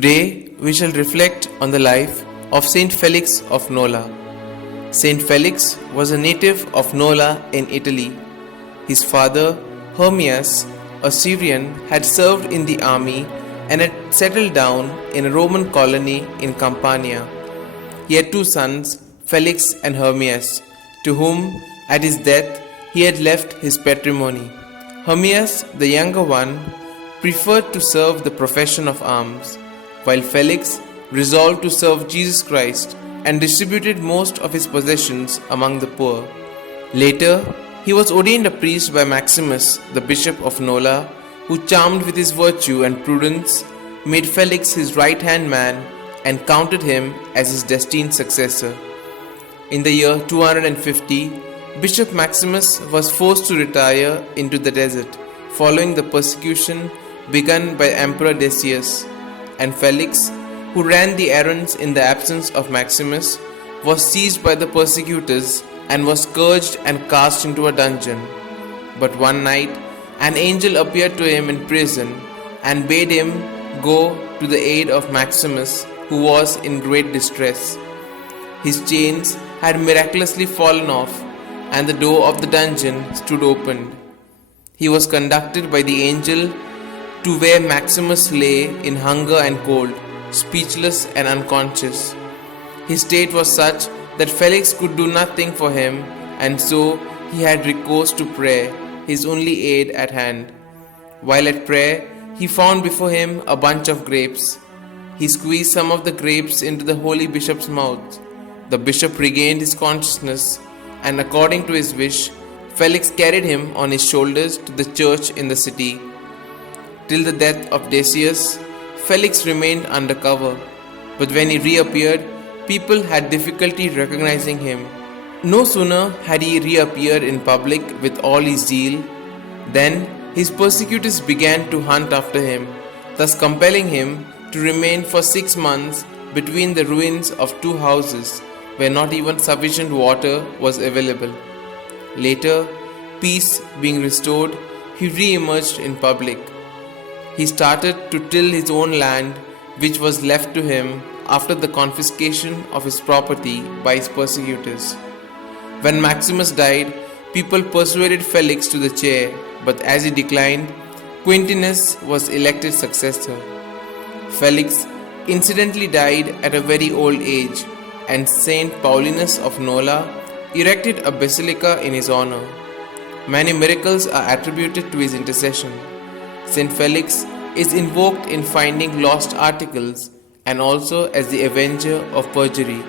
Today we shall reflect on the life of St Felix of Nola. St Felix was a native of Nola in Italy. His father, Hermias, a Syrian, had served in the army and had settled down in a Roman colony in Campania. He had two sons, Felix and Hermias, to whom, at his death, he had left his patrimony. Hermias, the younger one, preferred to serve the profession of arms, while Felix resolved to serve Jesus Christ and distributed most of his possessions among the poor. Later, he was ordained a priest by Maximus, the bishop of Nola, who, charmed with his virtue and prudence, made Felix his right-hand man and counted him as his destined successor. In the year 250, Bishop Maximus was forced to retire into the desert following the persecution begun by Emperor Decius, and Felix, who ran the errands in the absence of Maximus, was seized by the persecutors and was scourged and cast into a dungeon. But one night, an angel appeared to him in prison and bade him go to the aid of Maximus, who was in great distress. His chains had miraculously fallen off, and the door of the dungeon stood opened. He was conducted by the angel to where Maximus lay in hunger and cold, speechless and unconscious. His state was such that Felix could do nothing for him, and so he had recourse to prayer, his only aid at hand. While at prayer, he found before him a bunch of grapes. He squeezed some of the grapes into the holy bishop's mouth. The bishop regained his consciousness, and according to his wish, Felix carried him on his shoulders to the church in the city. Till the death of Decius, Felix remained undercover, but when he reappeared, people had difficulty recognizing him. No sooner had he reappeared in public with all his zeal, than his persecutors began to hunt after him, thus compelling him to remain for 6 months between the ruins of 2 houses where not even sufficient water was available. Later, peace being restored, he re-emerged in public. He started to till his own land, which was left to him after the confiscation of his property by his persecutors. When Maximus died, people persuaded Felix to the chair, but as he declined, Quintinus was elected successor. Felix incidentally died at a very old age, and Saint Paulinus of Nola erected a basilica in his honor. Many miracles are attributed to his intercession. St. Felix is invoked in finding lost articles and also as the avenger of perjury.